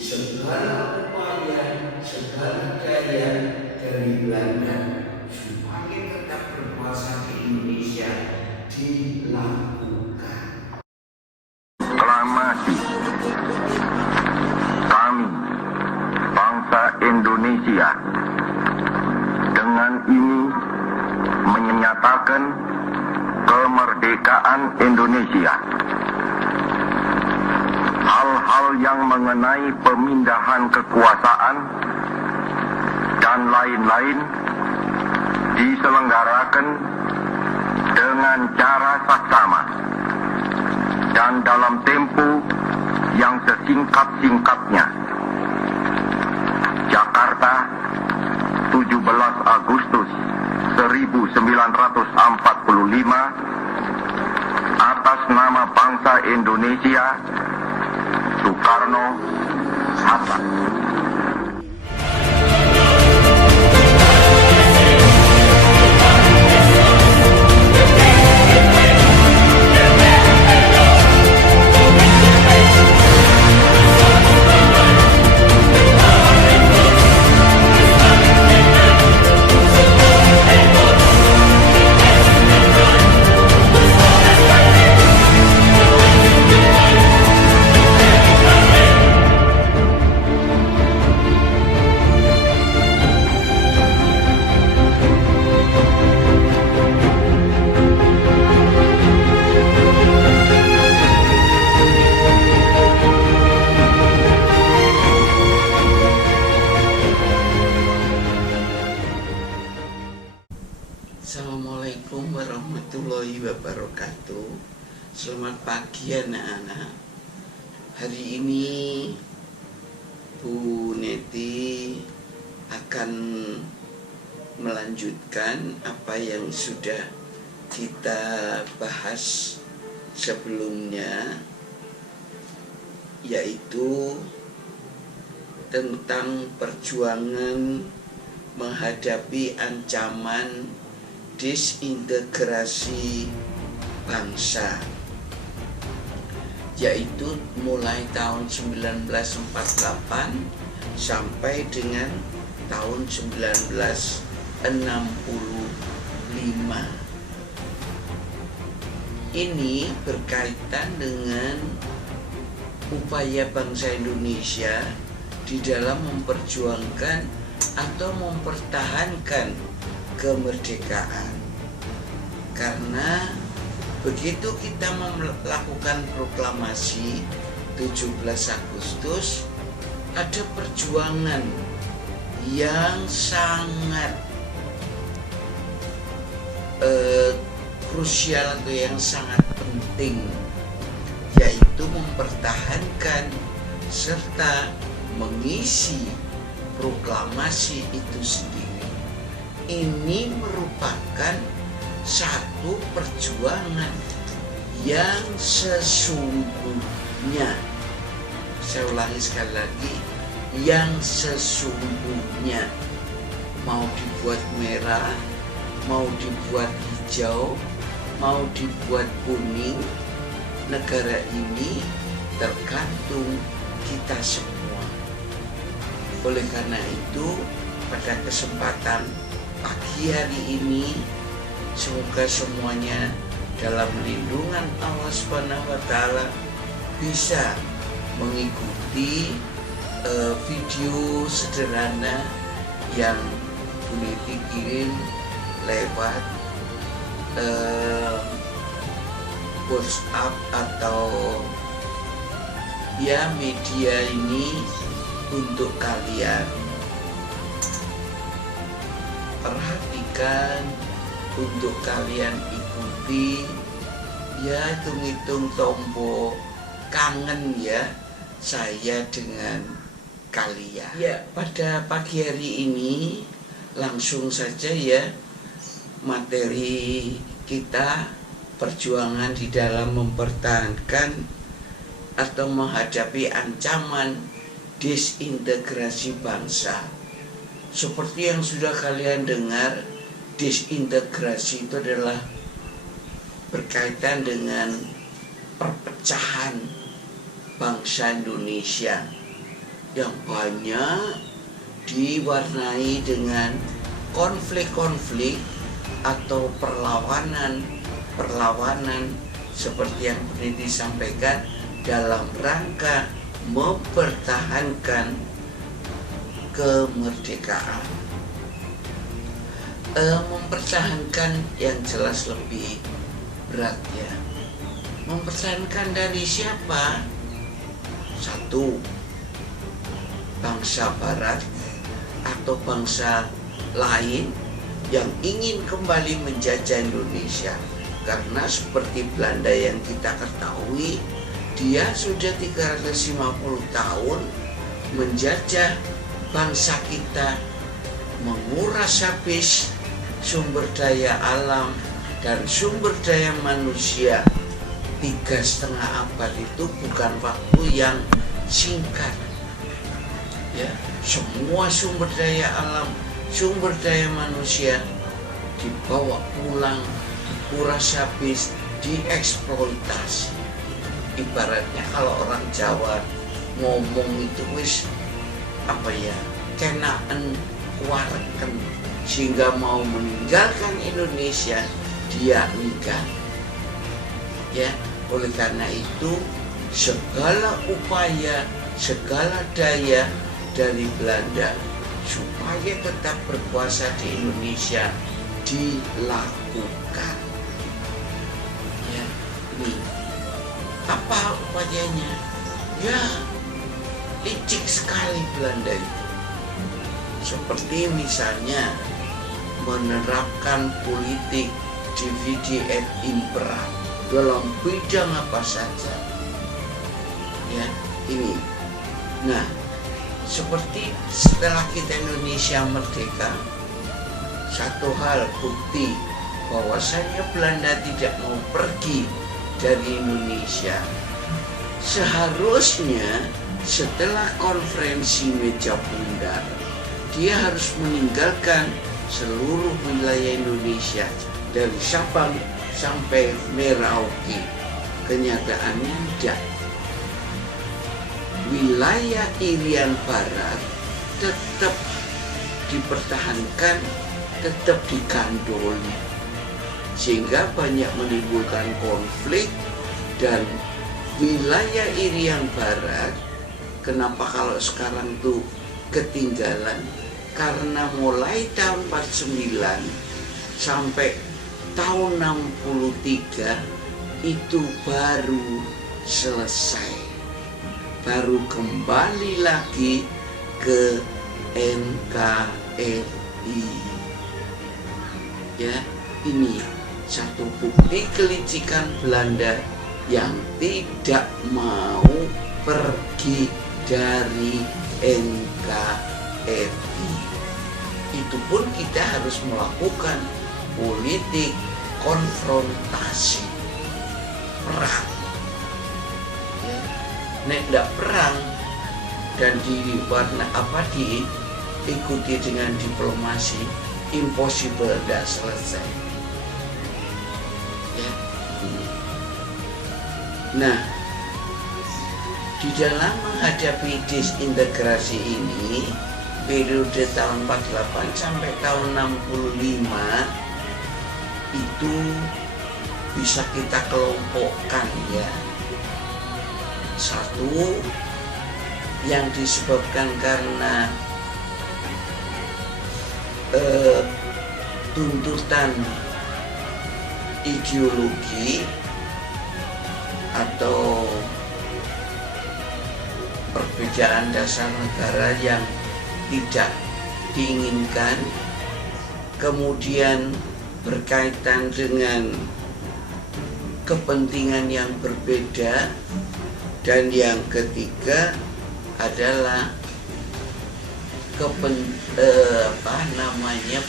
segala upaya, segala daya dari Belanda supaya tetap berkuasa di Indonesia dilakukan. Aklamasi kami, bangsa Indonesia, dengan ini menyatakan kemerdekaan Indonesia. Hal-hal yang mengenai pemindahan kekuasaan dan lain-lain diselenggarakan dengan cara saksama dan dalam tempo yang sesingkat-singkatnya. Jakarta, 17 Agustus 1945, atas nama bangsa Indonesia, Soekarno-Hatta. Assalamualaikum warahmatullahi wabarakatuh. Selamat pagi anak-anak. Hari ini Bu Neti akan melanjutkan apa yang sudah kita bahas sebelumnya, yaitu tentang perjuangan menghadapi ancaman disintegrasi bangsa, yaitu mulai tahun 1948 sampai dengan tahun 1965. Ini berkaitan dengan upaya bangsa Indonesia di dalam memperjuangkan atau mempertahankan kemerdekaan. Karena begitu kita melakukan proklamasi 17 Agustus, ada perjuangan yang sangat krusial atau yang sangat penting, yaitu mempertahankan serta mengisi proklamasi itu sendiri. Ini merupakan satu perjuangan yang sesungguhnya, saya ulangi sekali lagi, yang sesungguhnya. Mau dibuat merah, mau dibuat hijau, mau dibuat kuning, negara ini tergantung kita semua. Oleh karena itu, pada kesempatan pagi hari ini, semoga semuanya dalam lindungan Allah SWT bisa mengikuti video sederhana yang Bu Neti kirim lewat WhatsApp atau ya media ini untuk kalian. Perhatikan, untuk kalian ikuti, ya hitung-hitung tombol kangen ya saya dengan kalian. Ya, pada pagi hari ini langsung saja ya materi kita, perjuangan di dalam mempertahankan atau menghadapi ancaman disintegrasi bangsa. Seperti yang sudah kalian dengar, disintegrasi itu adalah berkaitan dengan perpecahan bangsa Indonesia yang banyak diwarnai dengan konflik-konflik atau perlawanan seperti yang peneliti sampaikan dalam rangka mempertahankan kemerdekaan. Mempertahankan yang jelas lebih berat ya. Mempertahankan dari siapa? Satu, bangsa barat atau bangsa lain yang ingin kembali menjajah Indonesia. Karena seperti Belanda yang kita ketahui, dia sudah 350 tahun menjajah bangsa kita, menguras habis sumber daya alam dan sumber daya manusia. 3,5 abad itu bukan waktu yang singkat ya. Semua sumber daya alam, sumber daya manusia dibawa pulang, kuras habis, dieksploitasi. Ibaratnya kalau orang Jawa ngomong itu wis kenaan kuareken, sehingga mau meninggalkan Indonesia dia enggan ya. Oleh karena itu segala upaya, segala daya dari Belanda supaya tetap berkuasa di Indonesia dilakukan ya. Ini apa upayanya? Ya, licik sekali Belanda itu. Seperti misalnya menerapkan politik divide et impera dalam bidang apa saja ya. Ini nah, seperti setelah kita Indonesia merdeka, satu hal bukti bahwasanya Belanda tidak mau pergi dari Indonesia. Seharusnya setelah konferensi meja bundar, dia harus meninggalkan seluruh wilayah Indonesia dari Sabang sampai Merauke. Kenyataannya tidak. Wilayah Irian Barat tetap dipertahankan, tetap digandoli, sehingga banyak menimbulkan konflik. Dan wilayah Irian Barat, kenapa kalau sekarang tuh ketinggalan? Karena mulai tahun 49 sampai tahun 63 itu baru selesai, baru kembali lagi ke NKRI ya. Ini satu bukti kelicikan Belanda yang tidak mau pergi dari NKRI. Itu pun kita harus melakukan politik konfrontasi, perang ya. Nek ndak perang dan diikuti dengan diplomasi, impossible, ndak selesai ya. Nah, di dalam menghadapi disintegrasi ini, periode tahun 48 sampai tahun 65 itu bisa kita kelompokkan ya. Satu, yang disebabkan karena tuntutan ideologi atau perbedaan dasar negara yang tidak diinginkan, kemudian berkaitan dengan kepentingan yang berbeda, dan yang ketiga adalah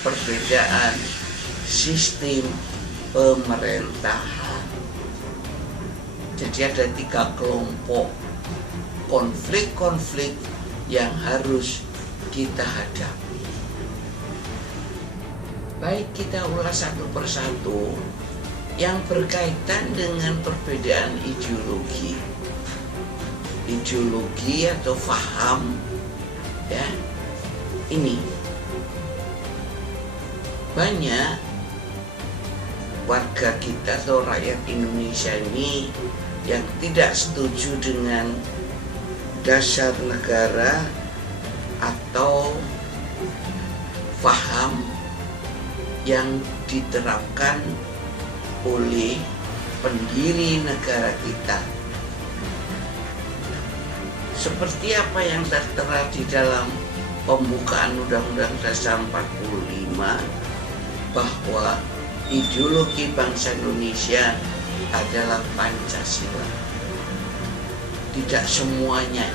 perbedaan sistem pemerintahan. Jadi ada 3 kelompok konflik-konflik yang harus kita hadapi. Baik, kita ulas satu persatu. Yang berkaitan dengan perbedaan ideologi ideologi atau faham, ya, ini banyak warga kita atau rakyat Indonesia ini yang tidak setuju dengan dasar negara atau faham yang diterapkan oleh pendiri negara kita. Seperti apa yang tertera di dalam pembukaan Undang-Undang Dasar 45, bahwa ideologi bangsa Indonesia adalah Pancasila. Tidak semuanya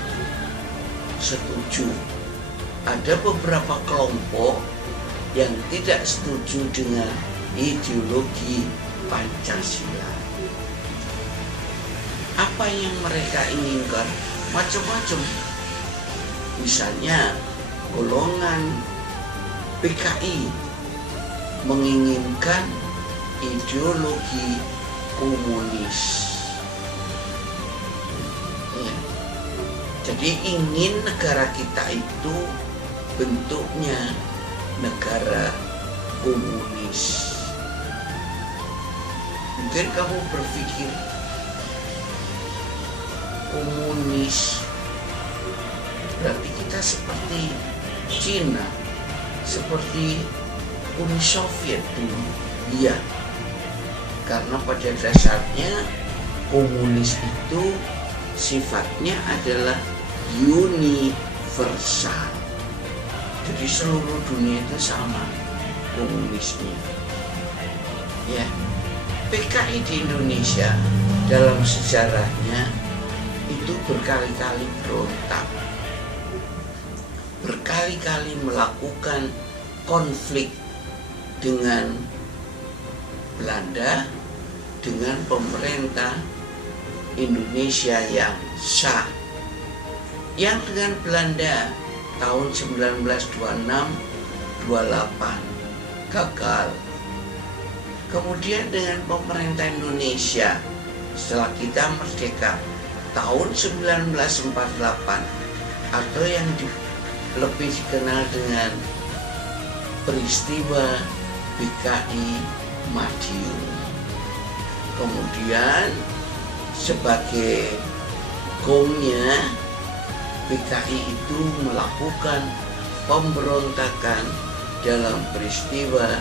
setuju. Ada beberapa kelompok yang tidak setuju dengan ideologi Pancasila. Apa yang mereka inginkan? Macam-macam. Misalnya golongan PKI menginginkan ideologi komunis. Ya. Jadi ingin negara kita itu bentuknya negara komunis. Mungkin kamu berpikir komunis berarti kita seperti Cina, seperti Uni Soviet dulu. Iya, karena pada dasarnya komunis itu sifatnya adalah universal. Jadi seluruh dunia itu sama komunisnya. Ya, PKI di Indonesia dalam sejarahnya itu berkali-kali berontak, berkali-kali melakukan konflik dengan Belanda, dengan pemerintah Indonesia yang sah. Yang dengan Belanda tahun 1926-28 gagal. Kemudian dengan pemerintah Indonesia setelah kita merdeka tahun 1948, atau yang lebih dikenal dengan peristiwa PKI Madiun. Kemudian sebagai gongnya PKI itu melakukan pemberontakan dalam peristiwa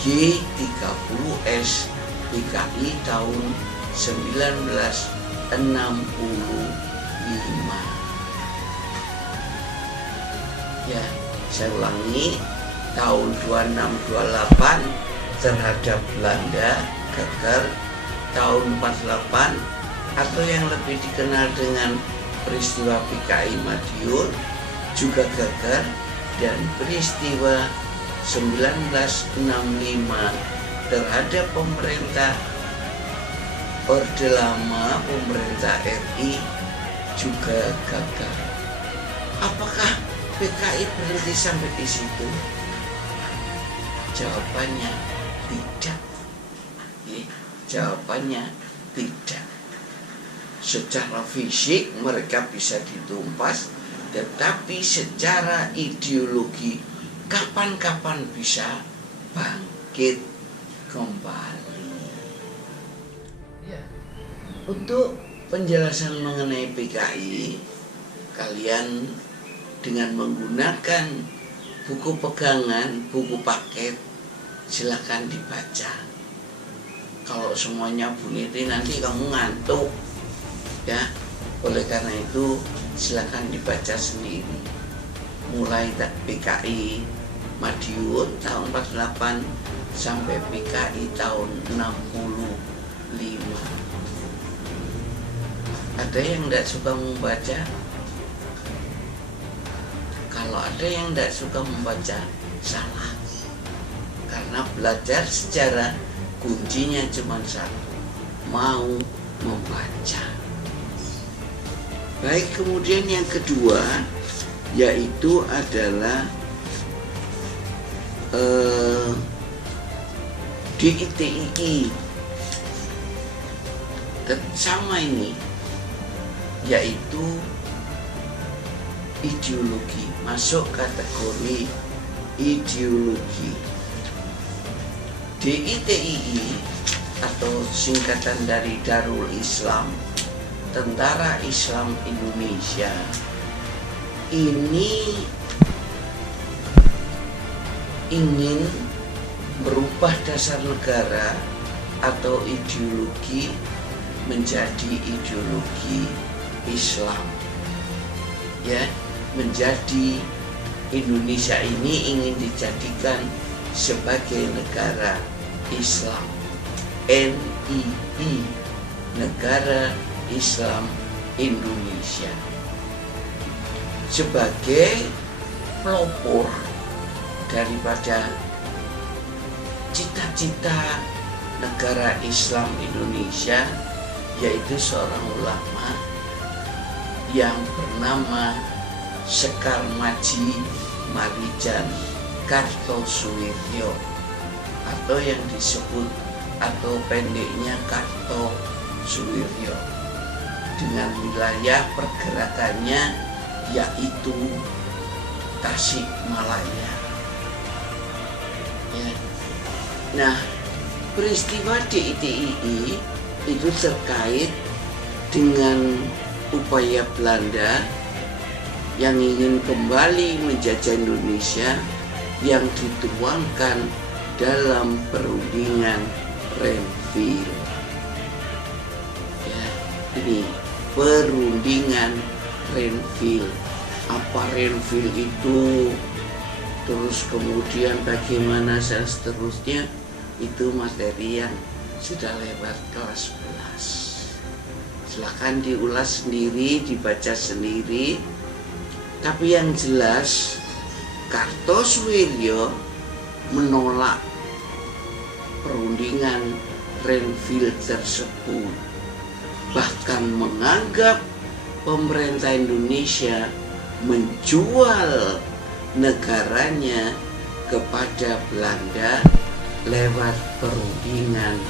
G30S PKI tahun 1965. Ya, saya ulangi, tahun 2628 terhadap Belanda gagal, tahun 48 atau yang lebih dikenal dengan peristiwa PKI Madiun juga gagal, dan peristiwa 1965 terhadap pemerintah Orde Lama, pemerintah RI juga gagal. Apakah PKI berhenti sampai di situ? Jawabannya tidak. Jawabannya tidak. Secara fisik mereka bisa ditumpas, tetapi secara ideologi kapan-kapan bisa bangkit kembali. Ya. Untuk penjelasan mengenai PKI, kalian dengan menggunakan buku pegangan, buku paket, silakan dibaca. Kalau semuanya bunyi nanti kamu ngantuk, ya. Oleh karena itu silakan dibaca sendiri. Mulai PKI Madiun tahun 48 sampai PKI tahun 65. Ada yang tidak suka membaca? Kalau ada yang tidak suka membaca, salah. Karena belajar sejarah kuncinya cuma satu, mau membaca. Baik, kemudian yang kedua yaitu adalah di ITII. Sama ini yaitu ideologi, masuk kategori ideologi. DITII atau singkatan dari Darul Islam, Tentara Islam Indonesia, ini ingin merubah dasar negara atau ideologi menjadi ideologi Islam. Ya, menjadi Indonesia ini ingin dijadikan sebagai negara Islam, NII, Negara Islam Indonesia, sebagai pelopor daripada cita-cita negara Islam Indonesia, yaitu seorang ulama yang bernama Sekar Maji Marijan Kartosuwiryo, atau yang disebut atau pendeknya Kartosuwiryo, dengan wilayah pergerakannya yaitu Tasikmalaya. Ya. Nah, peristiwa DITII itu terkait dengan upaya Belanda yang ingin kembali menjajah Indonesia, yang dituangkan dalam perundingan Renville. Ya, ini perundingan Renville. Apa Renville itu, terus kemudian bagaimana dan seterusnya, itu materi yang sudah lewat kelas 11. Silakan diulas sendiri, dibaca sendiri. Tapi yang jelas Kartosuwiryo menolak perundingan Renville tersebut, bahkan menganggap pemerintah Indonesia menjual negaranya kepada Belanda lewat perundingan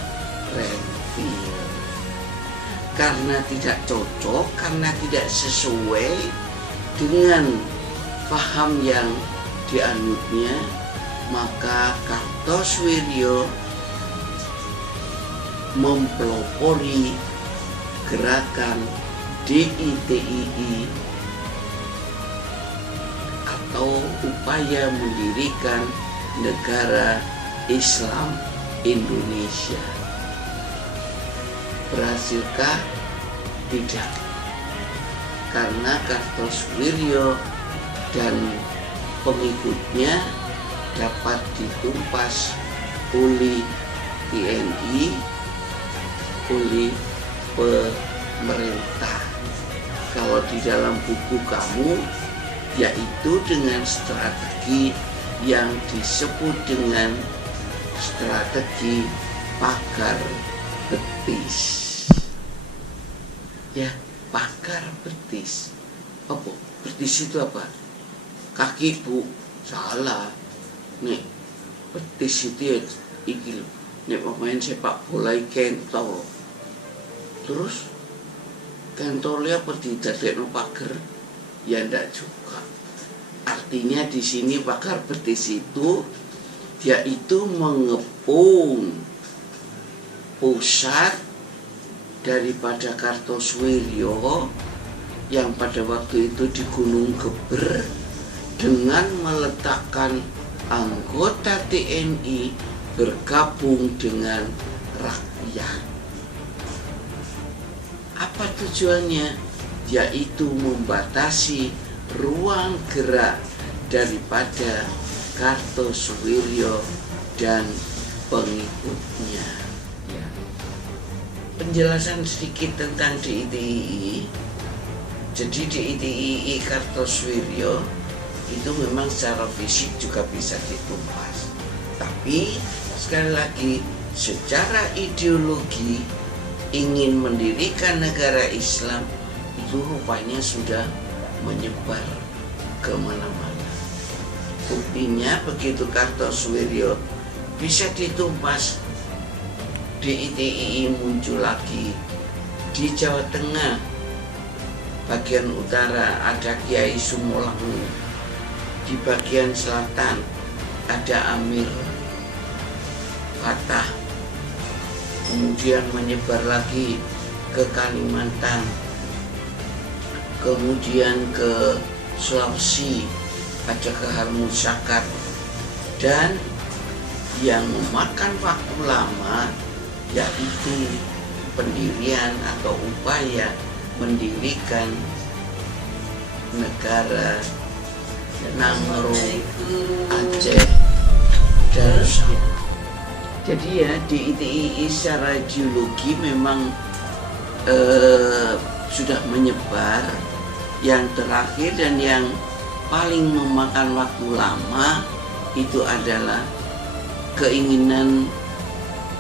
Renville. Karena tidak cocok, karena tidak sesuai dengan paham yang dianutnya, maka Kartosuwiryo mempelopori gerakan DITII atau upaya mendirikan negara Islam Indonesia. Berhasilkah? Tidak. Karena Kartosuwiryo dan pengikutnya dapat ditumpas oleh TNI, oleh pemerintah. Kalau di dalam buku kamu, yaitu dengan strategi yang disebut dengan strategi pagar betis. Ya, pagar betis. Apa? Betis itu apa? Kaki, Bu. Salah. Nih, betis itu ya iki. Nek pemain sepak bola kentol. Terus kentolnya apa didadekno pagar? Ya ndak juga. Artinya di sini pagar betis itu yaitu mengepung pusat daripada Kartosuwiryo yang pada waktu itu di Gunung Geber, dengan meletakkan anggota TNI bergabung dengan rakyat. Apa tujuannya? Yaitu membatasi ruang gerak daripada Kartosuwiryo dan pengikutnya. Ya. Penjelasan sedikit tentang DITII. Jadi DITII Kartosuwiryo itu memang secara fisik juga bisa ditumpas. Tapi sekali lagi, secara ideologi ingin mendirikan negara Islam itu rupanya sudah menyebar kemana-mana. Buktinya begitu Kartosuwiryo bisa ditumpas, DITII muncul lagi di Jawa Tengah bagian utara ada Kiai Sumolangu, di bagian selatan ada Amir Fatah, kemudian menyebar lagi ke Kalimantan, kemudian ke Sulawesi ada Kahar Musyakat, dan yang memakan waktu lama yaitu pendirian atau upaya mendirikan negara Nangro Aceh Darussalam. Jadi ya di ITII secara ideologi memang sudah menyebar. Yang terakhir dan yang paling memakan waktu lama itu adalah keinginan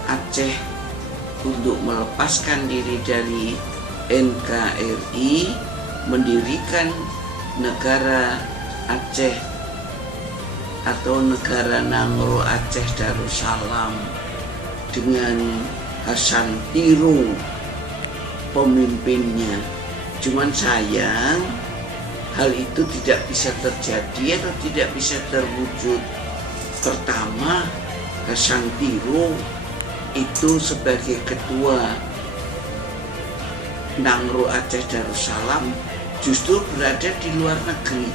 Aceh untuk melepaskan diri dari NKRI, mendirikan negara Aceh atau negara Nangro Aceh Darussalam dengan Hasan Tiru pemimpinnya. Cuman sayang hal itu tidak bisa terjadi atau tidak bisa terwujud. Pertama, Hasan Tiru itu sebagai ketua Nangro Aceh Darussalam justru berada di luar negeri.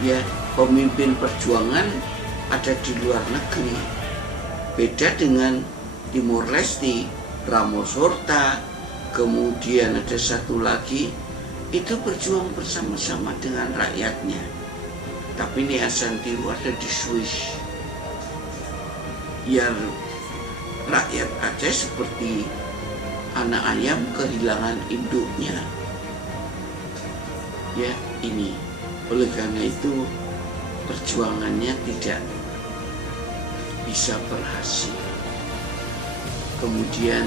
Ya, pemimpin perjuangan ada di luar negeri. Beda dengan Timor Leste, Ramos Horta, kemudian ada satu lagi itu berjuang bersama-sama dengan rakyatnya. Tapi ini Hasan Tiru ada di Swiss. Ya, rakyat Aceh seperti anak ayam kehilangan induknya. Ya, ini. Oleh karena itu perjuangannya tidak bisa berhasil. Kemudian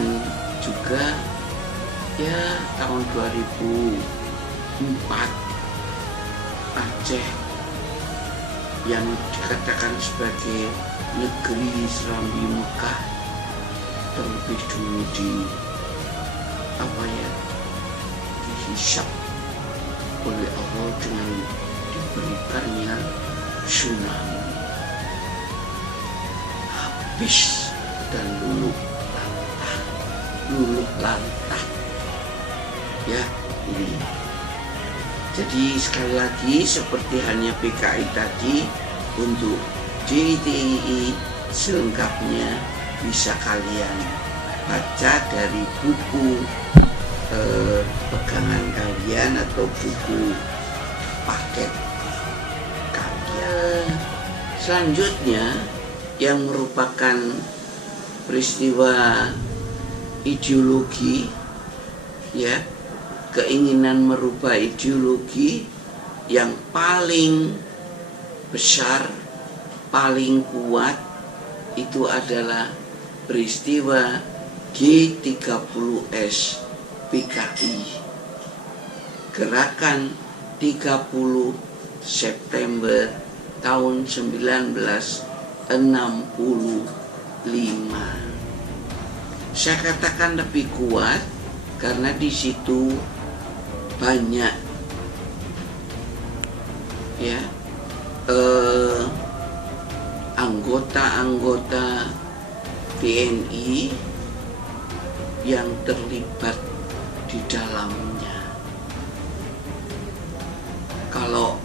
juga ya tahun 2004 Aceh yang dikatakan sebagai negeri Serambi Mekah terlebih dulu dihisap oleh Allah dengan diberikannya tsunami, habis dan luluh lantah. Ya, ini. Jadi sekali lagi seperti halnya PKI tadi, untuk JITII selengkapnya bisa kalian baca dari buku pegangan kalian atau buku paket kalian. Selanjutnya yang merupakan peristiwa ideologi, ya, keinginan merubah ideologi yang paling besar, paling kuat itu adalah peristiwa G30S PKI, gerakan 30 September tahun 1965. Saya katakan lebih kuat karena di situ banyak ya anggota-anggota TNI yang terlibat di dalamnya. Kalau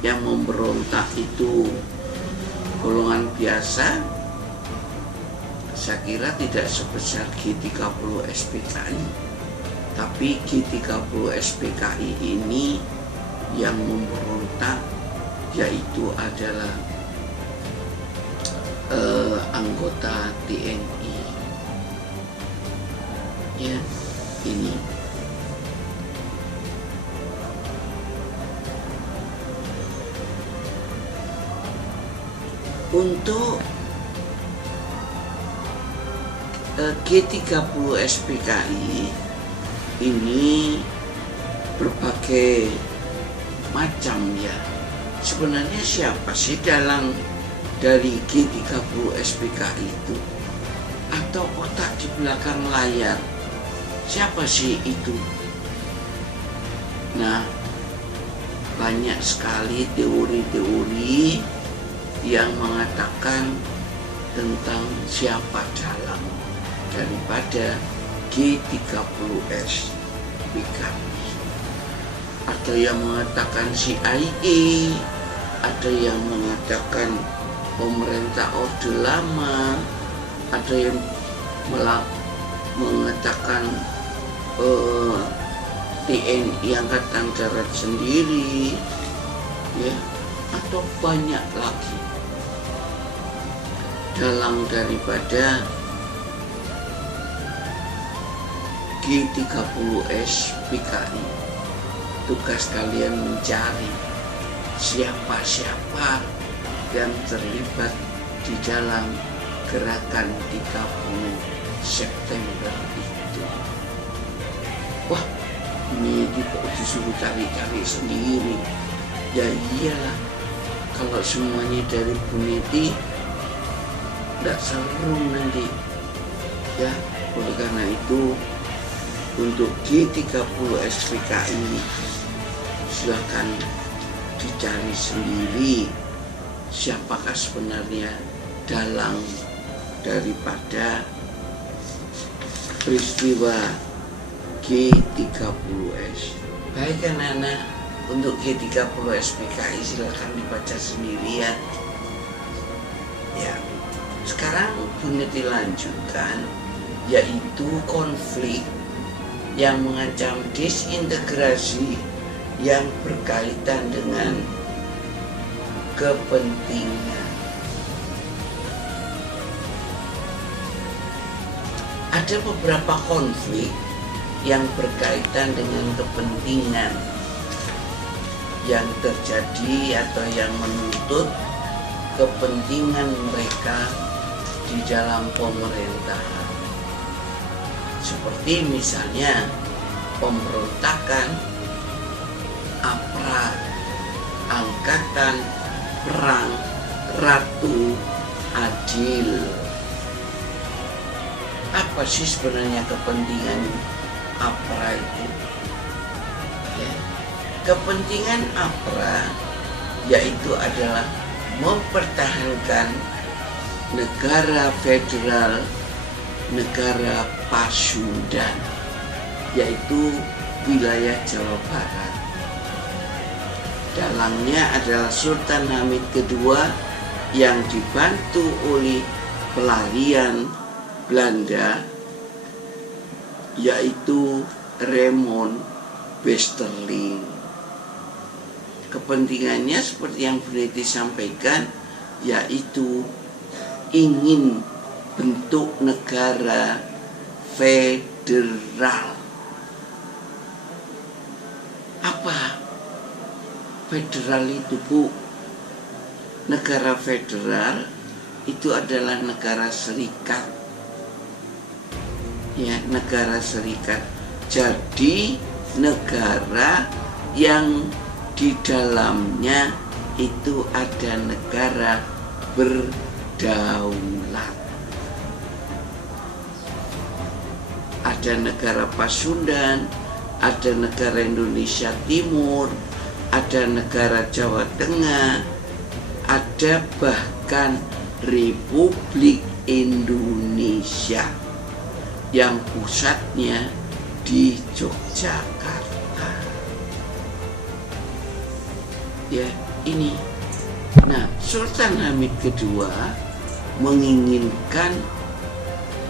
yang memberontak itu golongan biasa, saya kira tidak sebesar G30 SPKI. Tapi G30 SPKI ini yang memberontak yaitu adalah anggota TNI. Ya, ini. Untuk G30 SPKI ini berbagai macam ya. Sebenarnya siapa sih dari G30 SPKI itu? Atau otak di belakang layar? Siapa sih itu? Nah, banyak sekali teori-teori yang mengatakan tentang siapa dalang daripada G30S PKI. Ada yang mengatakan CIA, ada yang mengatakan pemerintah Orde Lama, ada yang mengatakan TNI Angkatan Darat sendiri, ya, atau banyak lagi dalang daripada G30S PKI. Tugas kalian mencari siapa-siapa yang terlibat di dalam gerakan 30 September itu. Wah, ini kok disuruh cari-cari sendiri. Ya iyalah, kalau semuanya dari Bu Neti tidak seru nanti. Ya, oleh karena itu untuk G30S PKI silakan dicari sendiri siapakah sebenarnya dalang daripada peristiwa G30S. Baik anak-anak, untuk G30S PKI silakan dibaca sendiri ya. Ya, sekarang Bu Neti lanjutkan, yaitu konflik yang mengancam disintegrasi yang berkaitan dengan kepentingan. Ada beberapa konflik yang berkaitan dengan kepentingan yang terjadi atau yang menuntut kepentingan mereka di dalam pemerintahan. Seperti misalnya pemberontakan, APRA, Angkatan Perang Ratu Adil. Apa sih sebenarnya kepentingan APRA itu? Ya. Kepentingan APRA yaitu adalah mempertahankan negara federal, negara Pasundan, yaitu wilayah Jawa Barat. Dalangnya adalah Sultan Hamid II yang dibantu oleh pelarian Belanda, yaitu Raymond Westerling. Kepentingannya seperti yang Bu Neti sampaikan, yaitu ingin bentuk negara federal. Apa federal itu, Bu? Negara federal itu adalah negara serikat. Ya, negara serikat. Jadi negara yang di dalamnya itu ada negara berdaulat. Ada negara Pasundan, ada negara Indonesia Timur, ada negara Jawa Tengah, ada bahkan Republik Indonesia yang pusatnya di Yogyakarta. Ya, ini. Nah, Sultan Hamid II menginginkan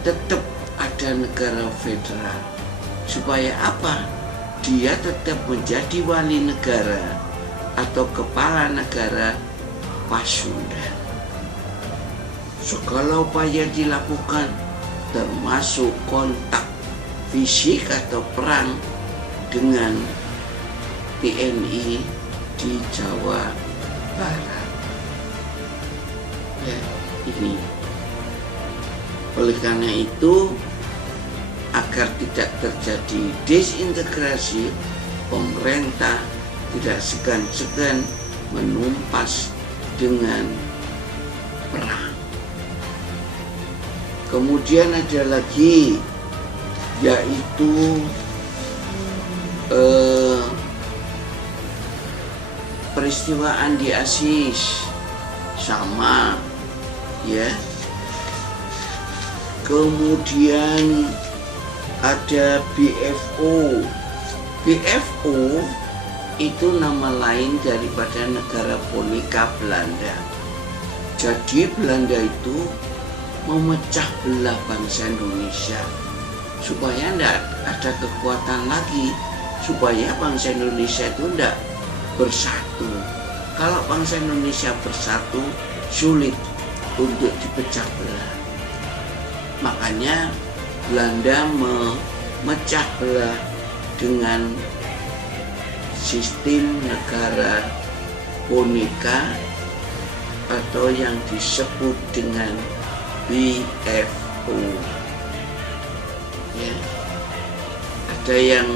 tetap ada negara federal. Supaya apa? Dia tetap menjadi wali negara atau kepala negara Pasundan. Segala upaya dilakukan, termasuk kontak fisik atau perang dengan TNI di Jawa Barat. Ya, ini. Oleh karena itu, agar tidak terjadi disintegrasi, pemerintah tidak segan-segan menumpas dengan perang. Kemudian ada lagi, yaitu peristiwa Andi Aziz sama, ya. Kemudian ada BFO. BFO itu nama lain daripada negara boneka Belanda. Jadi Belanda itu memecah belah bangsa Indonesia supaya tidak ada kekuatan lagi, supaya bangsa Indonesia itu tidak bersatu. Kalau bangsa Indonesia bersatu, sulit untuk dipecah belah. Makanya Belanda memecah belah dengan sistem negara boneka atau yang disebut dengan BFO. Ya. Ada yang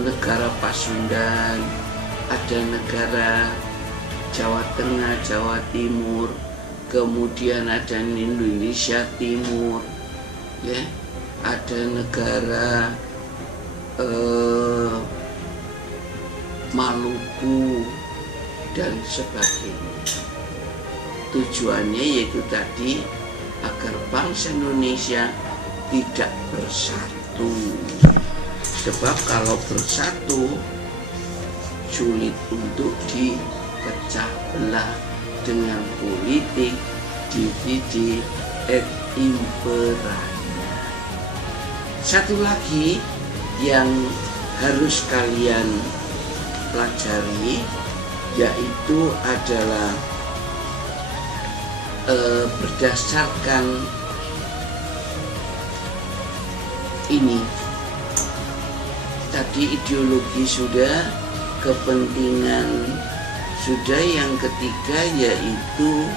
negara Pasundan, ada negara Jawa Tengah, Jawa Timur, kemudian ada Indonesia Timur, ya, ada negara Maluku dan sebagainya. Tujuannya yaitu tadi agar bangsa Indonesia tidak bersatu. Sebab kalau bersatu sulit untuk dipecah belah dengan politik divide et impera. Satu lagi yang harus kalian pelajari yaitu adalah berdasarkan ini tadi, ideologi sudah, kepentingan sudah, yang ketiga yaitu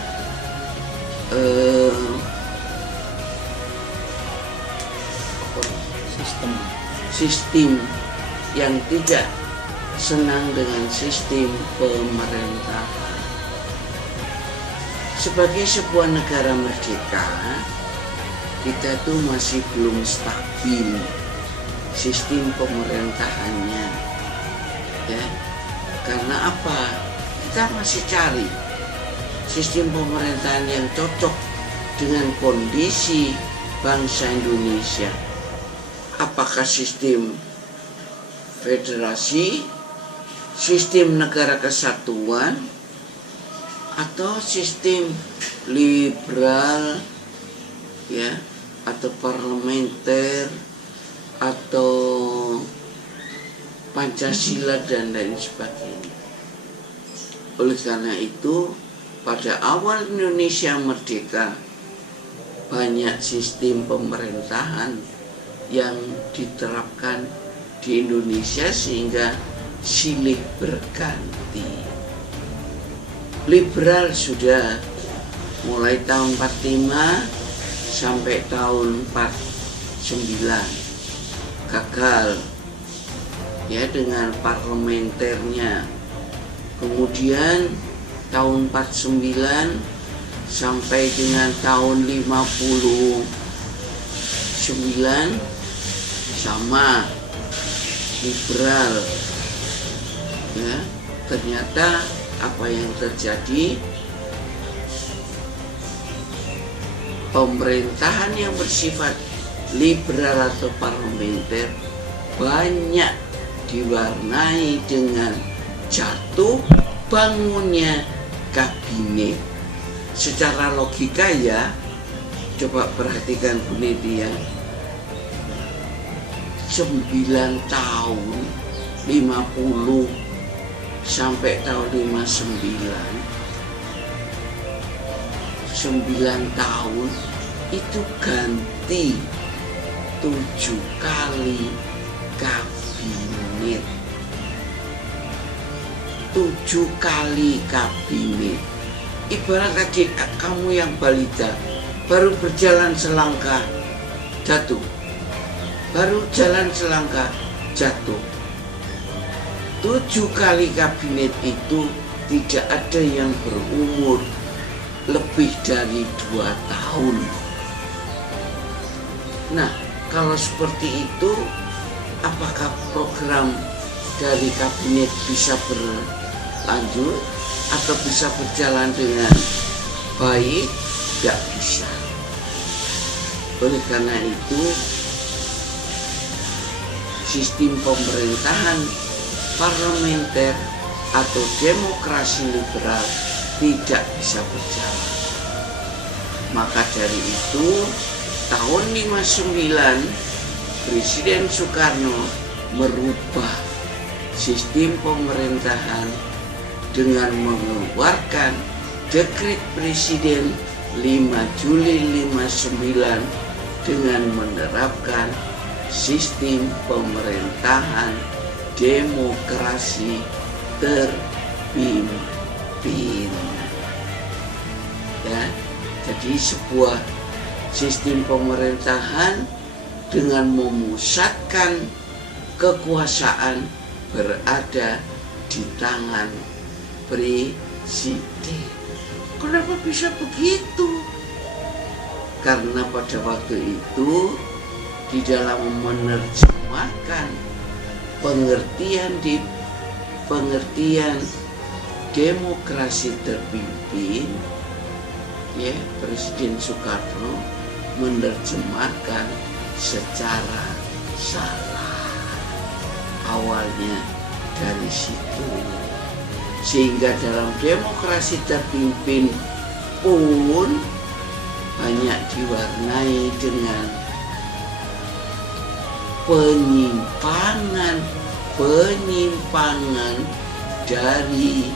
sistem yang tidak senang dengan sistem pemerintahan. Sebagai sebuah negara merdeka, kita tuh masih belum stabil sistem pemerintahannya, ya. Karena apa? Kita masih cari sistem pemerintahan yang cocok dengan kondisi bangsa Indonesia. Apakah sistem federasi, sistem negara kesatuan, atau sistem liberal, ya, atau parlementer, atau Pancasila dan lain sebagainya. Oleh karena itu, pada awal Indonesia merdeka, banyak sistem pemerintahan yang diterapkan di Indonesia sehingga silih berganti. Liberal sudah mulai tahun 45 sampai tahun 49 gagal, ya, dengan parlementernya. Kemudian tahun 49 sampai dengan tahun 59 sama liberal, ya. Ternyata apa yang terjadi, pemerintahan yang bersifat liberal atau parlementer banyak diwarnai dengan jatuh bangunnya kabinet. Secara logika, ya, coba perhatikan Bu Nedi, ya, 9 tahun 50 sampai tahun 59, 9 tahun itu ganti 7 kali kabinet. 7 kali kabinet. Ibarat adik kamu yang balita baru berjalan selangkah jatuh, baru jalan selangkah jatuh. 7 kali kabinet itu tidak ada yang berumur lebih dari 2 tahun. Nah, kalau seperti itu, apakah program dari kabinet bisa lanjut atau bisa berjalan dengan baik? Tidak bisa. Oleh karena itu, sistem pemerintahan parlementer atau demokrasi liberal tidak bisa berjalan. Maka dari itu, tahun 59 Presiden Soekarno merubah sistem pemerintahan dengan mengeluarkan Dekret Presiden 5 Juli 59 dengan menerapkan sistem pemerintahan demokrasi terpimpin. Ya, jadi sebuah sistem pemerintahan dengan memusatkan kekuasaan berada di tangan presiden. Kenapa bisa begitu? Karena pada waktu itu di dalam menerjemahkan pengertian demokrasi terpimpin, ya, Presiden Soekarno menerjemahkan secara salah. Awalnya dari situ, sehingga dalam demokrasi terpimpin pun banyak diwarnai dengan penyimpangan dari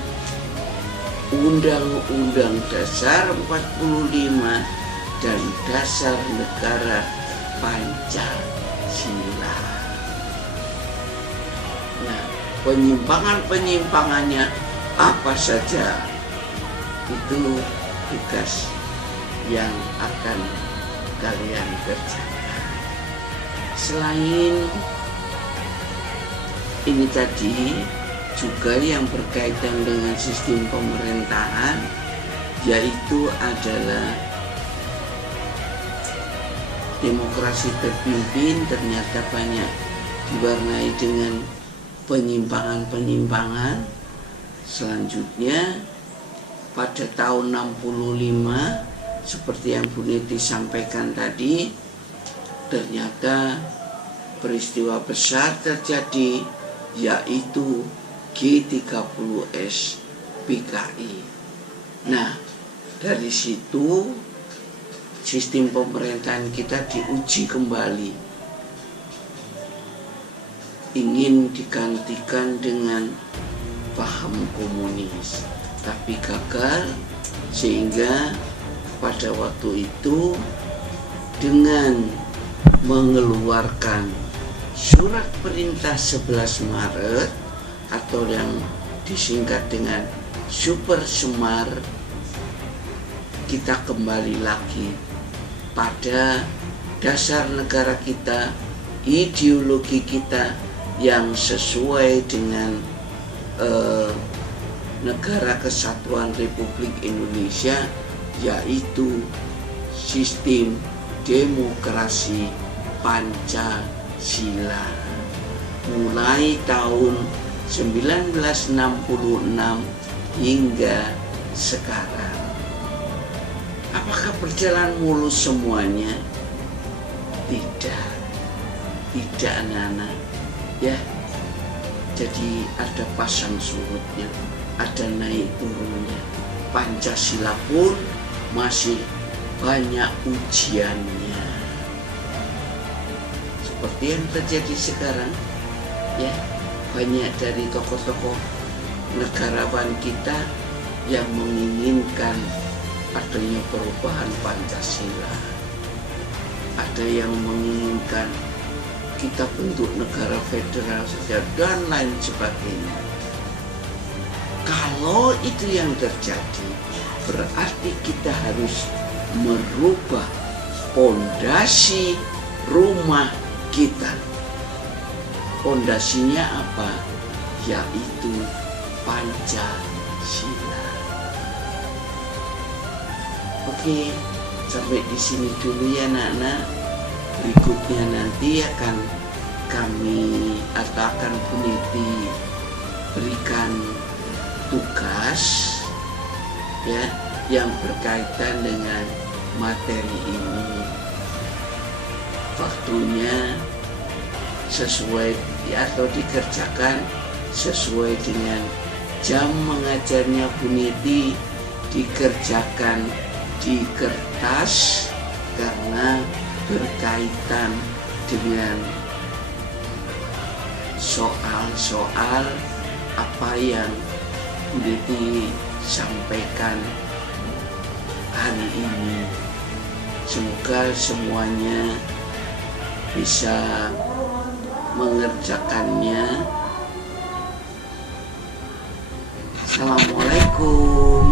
Undang-Undang Dasar 45 dan Dasar Negara Pancasila. Nah, penyimpangannya apa saja, itu tugas yang akan kalian kerjakan. Selain ini tadi juga yang berkaitan dengan sistem pemerintahan, yaitu adalah demokrasi terpimpin ternyata banyak diwarnai dengan penyimpangan. Selanjutnya pada tahun 65 seperti yang Bu Niti sampaikan tadi, ternyata peristiwa besar terjadi, yaitu G30S PKI. Nah, dari situ sistem pemerintahan kita diuji kembali, ingin digantikan dengan paham komunis, tapi gagal, sehingga pada waktu itu dengan mengeluarkan surat perintah 11 Maret atau yang disingkat dengan Super Semar, kita kembali lagi pada dasar negara kita, ideologi kita yang sesuai dengan Negara Kesatuan Republik Indonesia, yaitu sistem demokrasi Pancasila. Mulai tahun 1966 hingga sekarang. Apakah berjalan mulus semuanya? Tidak anak-anak, ya. Jadi ada pasang surutnya, ada naik turunnya. Pancasila pun masih banyak ujiannya, seperti yang terjadi sekarang, ya. Banyak dari tokoh-tokoh negarawan kita yang menginginkan adanya perubahan Pancasila. Ada yang menginginkan kita bentuk negara federal saja dan lain sebagainya. Kalau itu yang terjadi, berarti kita harus merubah pondasi rumah kita. Pondasinya apa? Yaitu Pancasila. Oke, sampai di sini dulu ya anak-anak. Berikutnya nanti akan kami atau akan Bu Niti berikan tugas ya yang berkaitan dengan materi ini. Waktunya sesuai atau dikerjakan sesuai dengan jam mengajarnya Bu Niti, dikerjakan di kertas karena berkaitan dengan soal-soal apa yang Bu Niti sampaikan hari ini. Semoga semuanya bisa mengerjakannya. Assalamualaikum.